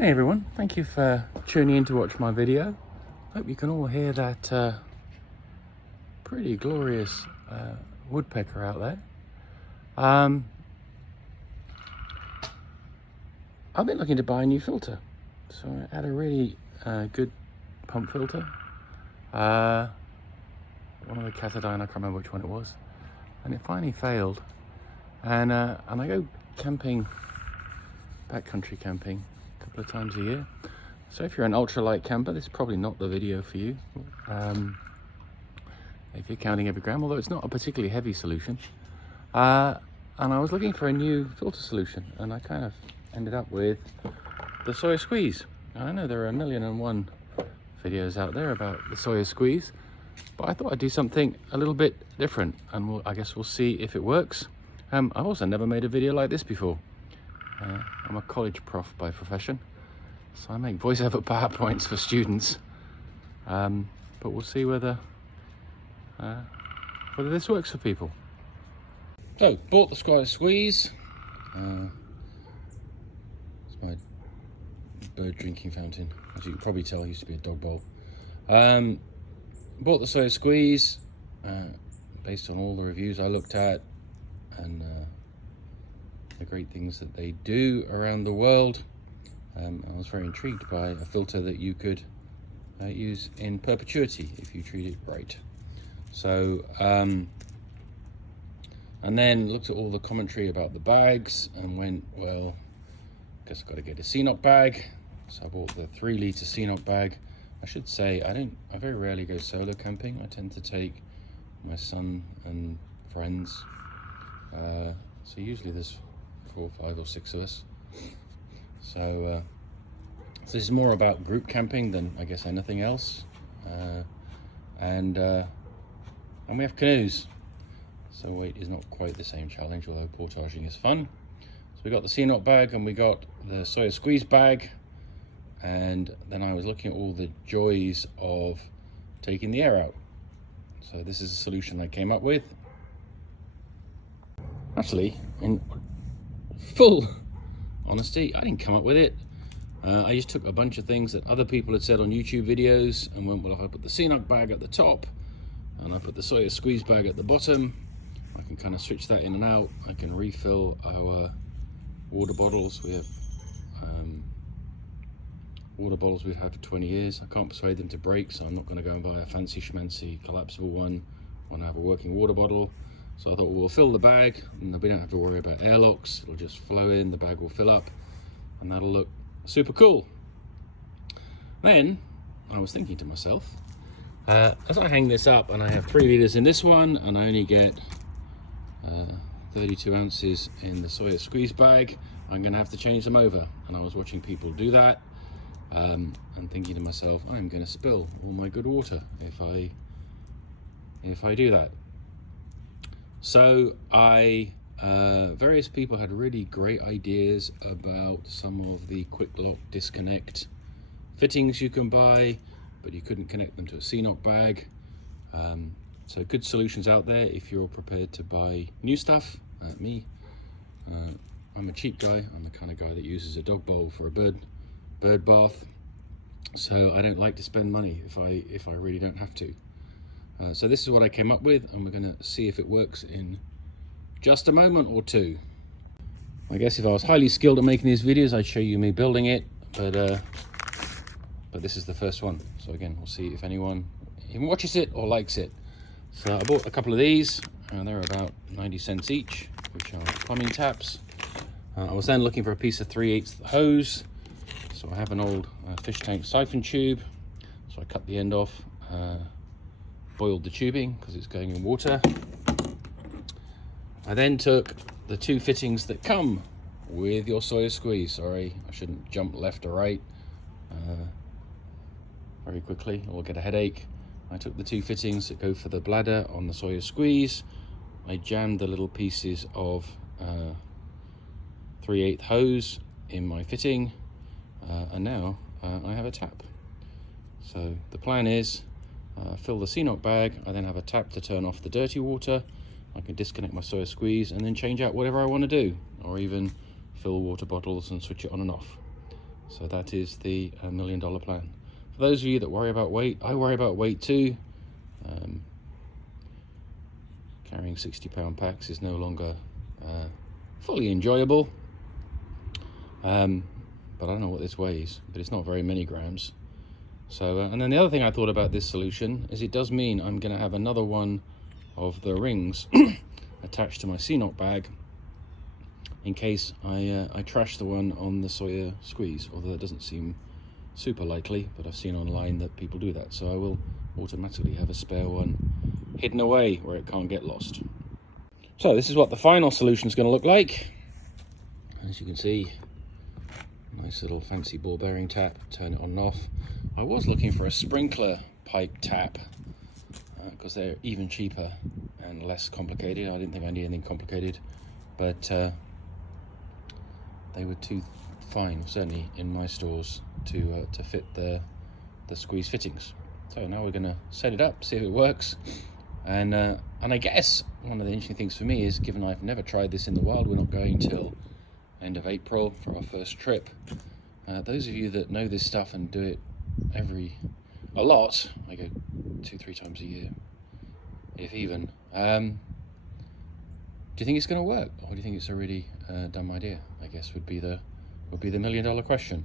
Hey everyone, thank you for tuning in to watch my video. Hope you can all hear that pretty glorious woodpecker out there. I've been looking to buy a new filter. So I had a really good pump filter. One of the Catadine, I can't remember which one it was. And it finally failed. And I go camping, backcountry camping, a couple of times a year. So if you're an ultralight camper, this is probably not the video for you. If you're counting every gram, although it's not a particularly heavy solution. And I was looking for a new filter solution, and I kind of ended up with the Sawyer Squeeze. I know there are 1,000,001 videos out there about the Sawyer Squeeze, but I thought I'd do something a little bit different, and I guess we'll see if it works. I've also never made a video like this before. I'm a college prof by profession, so I make voiceover PowerPoints for students. But we'll see whether this works for people. So, bought the Sawyer Squeeze. It's my bird drinking fountain. As you can probably tell, it used to be a dog bowl. Bought the Sawyer Squeeze based on all the reviews I looked at and the great things that they do around the world. I was very intrigued by a filter that you could use in perpetuity if you treat it right. So, and then looked at all the commentary about the bags and went, well, guess I've got to get a CNOT bag. So I bought the 3-litre CNOT bag. I should say I very rarely go solo camping. I tend to take my son and friends. So usually there's 4, 5 or 6 of us. So this is more about group camping than I guess anything else. And we have canoes. So weight is not quite the same challenge, although portaging is fun. So we got the CNOT bag and we got the Sawyer Squeeze bag. And then I was looking at all the joys of taking the air out. So this is a solution I came up with. Actually, in full honesty, I didn't come up with it. I just took a bunch of things that other people had said on YouTube videos and went, well, if I put the CNOT bag at the top and I put the Sawyer Squeeze bag at the bottom, I can kind of switch that in and out. I can refill our water bottles. We have water bottles we've had for 20 years. I can't persuade them to break, so I'm not going to go and buy a fancy schmancy collapsible one when I have a working water bottle. So I thought, well, we'll fill the bag and we don't have to worry about airlocks. It'll just flow in, the bag will fill up, and that'll look super cool. Then I was thinking to myself, as I hang this up and I have 3 litres in this one and I only get 32 ounces in the Sawyer Squeeze bag, I'm going to have to change them over. And I was watching people do that and thinking to myself, I'm going to spill all my good water if I do that. So various people had really great ideas about some of the quick lock disconnect fittings you can buy, but you couldn't connect them to a CNOT bag. So good solutions out there if you're prepared to buy new stuff. Me, I'm a cheap guy. I'm the kind of guy that uses a dog bowl for a bird bath. So I don't like to spend money if I really don't have to. So this is what I came up with, and we're going to see if it works in just a moment or two. I guess if I was highly skilled at making these videos, I'd show you me building it, but this is the first one. So again, we'll see if anyone even watches it or likes it. So I bought a couple of these, and they're about 90 cents each, which are plumbing taps. I was then looking for a piece of 3/8 hose. So I have an old fish tank siphon tube. So I cut the end off, boiled the tubing because it's going in water. I then took the 2 fittings that come with your Sawyer Squeeze. Sorry, I shouldn't jump left or right very quickly or get a headache. I took the 2 fittings that go for the bladder on the Sawyer Squeeze. I jammed the little pieces of 3/8 hose in my fitting, and now I have a tap. So the plan is fill the CNOT bag. I then have a tap to turn off the dirty water. I can disconnect my Sawyer Squeeze and then change out whatever I want to do, or even fill water bottles and switch it on and off. So that is the $1 million plan. For those of you that worry about weight, I worry about weight too. Carrying 60-pound packs is no longer fully enjoyable. But I don't know what this weighs, but it's not very many grams. So, and then the other thing I thought about this solution is it does mean I'm going to have another one of the rings attached to my CNOT bag in case I trash the one on the Sawyer squeeze, although it doesn't seem super likely, but I've seen online that people do that. So I will automatically have a spare one hidden away where it can't get lost. So this is what the final solution is going to look like. As you can see, nice little fancy ball bearing tap, turn it on and off. I was looking for a sprinkler pipe tap because they're even cheaper and less complicated. I didn't think I needed anything complicated, but they were too fine, certainly in my stores, to fit the squeeze fittings. So now we're going to set it up, see if it works, and I guess one of the interesting things for me is, given I've never tried this in the wild, we're not going till end of April for our first trip. Those of you that know this stuff and do it a lot, I go 2-3 times a year, if even. Do you think it's going to work, or do you think it's a really dumb idea? I guess would be the $1 million question.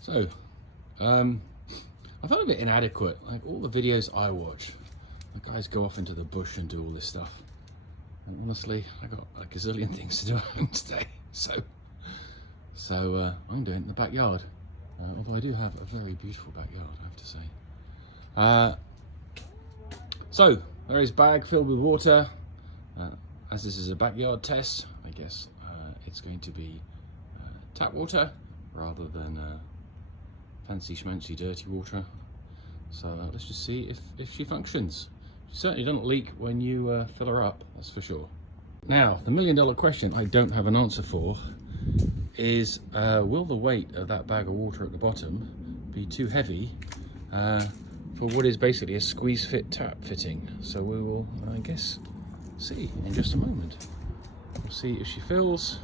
So, I felt a bit inadequate. Like all the videos I watch, the guys go off into the bush and do all this stuff. And honestly, I got a gazillion things to do at home today. So I'm doing it in the backyard. Although I do have a very beautiful backyard, I have to say. So there is bag filled with water. As this is a backyard test, I guess it's going to be tap water rather than fancy schmancy dirty water. So let's just see if she functions. She certainly doesn't leak when you fill her up, that's for sure. Now, the $1 million question I don't have an answer for is, will the weight of that bag of water at the bottom be too heavy for what is basically a squeeze fit tap fitting? So we will, I guess, see in just a moment. We'll see if she fills.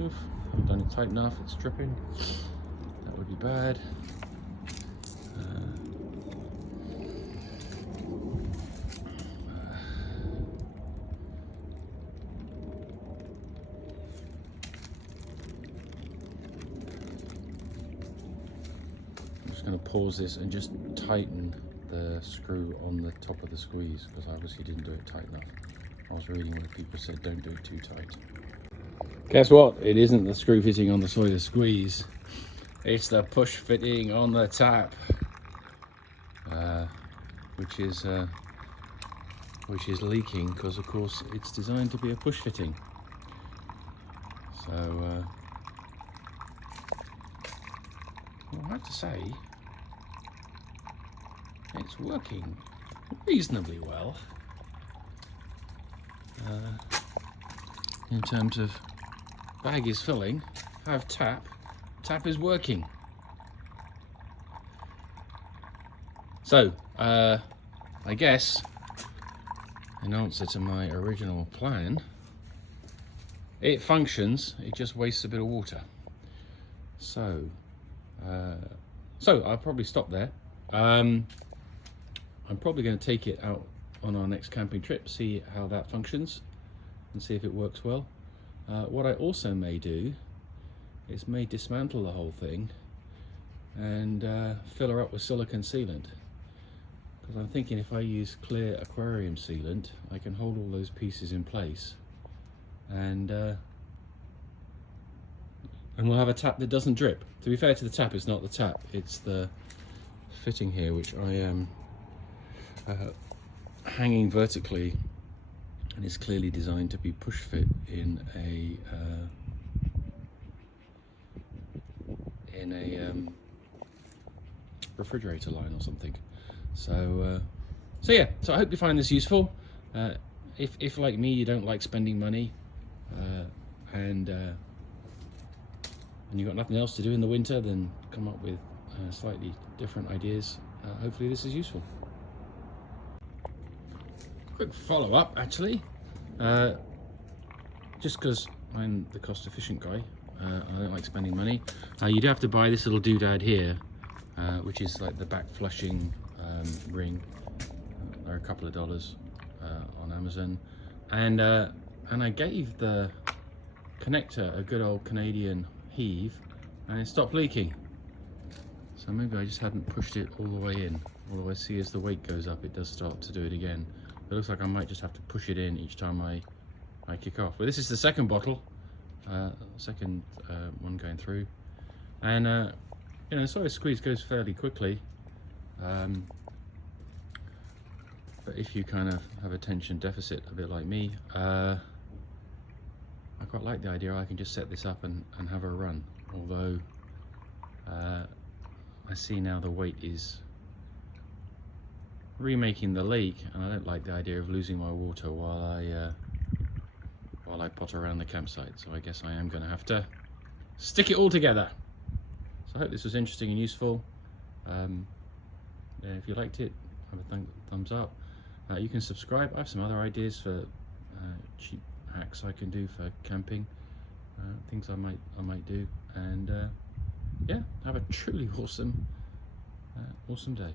Oof, haven't done it tight enough, it's dripping. That would be bad. I'm just going to pause this and just tighten the screw on the top of the squeeze, because I obviously didn't do it tight enough. I was reading where people said don't do it too tight. Guess what? It isn't the screw fitting on the Sawyer squeeze. It's the push fitting on the tap, which is leaking because, of course, it's designed to be a push fitting. So well, I have to say it's working reasonably well in terms of bag is filling, have tap is working. So I guess in answer to my original plan, it functions, it just wastes a bit of water. So I'll probably stop there. I'm probably going to take it out on our next camping trip, see how that functions and see if it works well. What I also may do is may dismantle the whole thing and fill her up with silicone sealant, because I'm thinking if I use clear aquarium sealant I can hold all those pieces in place, and we'll have a tap that doesn't drip. To be fair to the tap, it's not the tap, it's the fitting here, which I am hanging vertically and is clearly designed to be push fit in a refrigerator line or something. So yeah, so I hope you find this useful. If like me you don't like spending money and you've got nothing else to do in the winter, then come up with slightly different ideas. Hopefully this is useful. Quick follow-up actually, just because I'm the cost efficient guy, I don't like spending money. You do have to buy this little doodad here, which is like the back flushing ring. They're a couple of dollars on Amazon, and I gave the connector a good old Canadian heave, and it stopped leaking. So maybe I just hadn't pushed it all the way in. Although I see as the weight goes up, it does start to do it again. It looks like I might just have to push it in each time I kick off. But this is the second bottle, second one going through, and you know, Sawyer squeeze goes fairly quickly. But if you kind of have attention deficit a bit like me, I quite like the idea I can just set this up and have a run. Although I see now the weight is remaking the leak, and I don't like the idea of losing my water while I potter around the campsite. So I guess I am going to have to stick it all together. So I hope this was interesting and useful. Yeah, if you liked it, have a thumbs up. You can subscribe. I have some other ideas for cheap hacks I can do for camping, things I might do, and yeah, have a truly awesome day.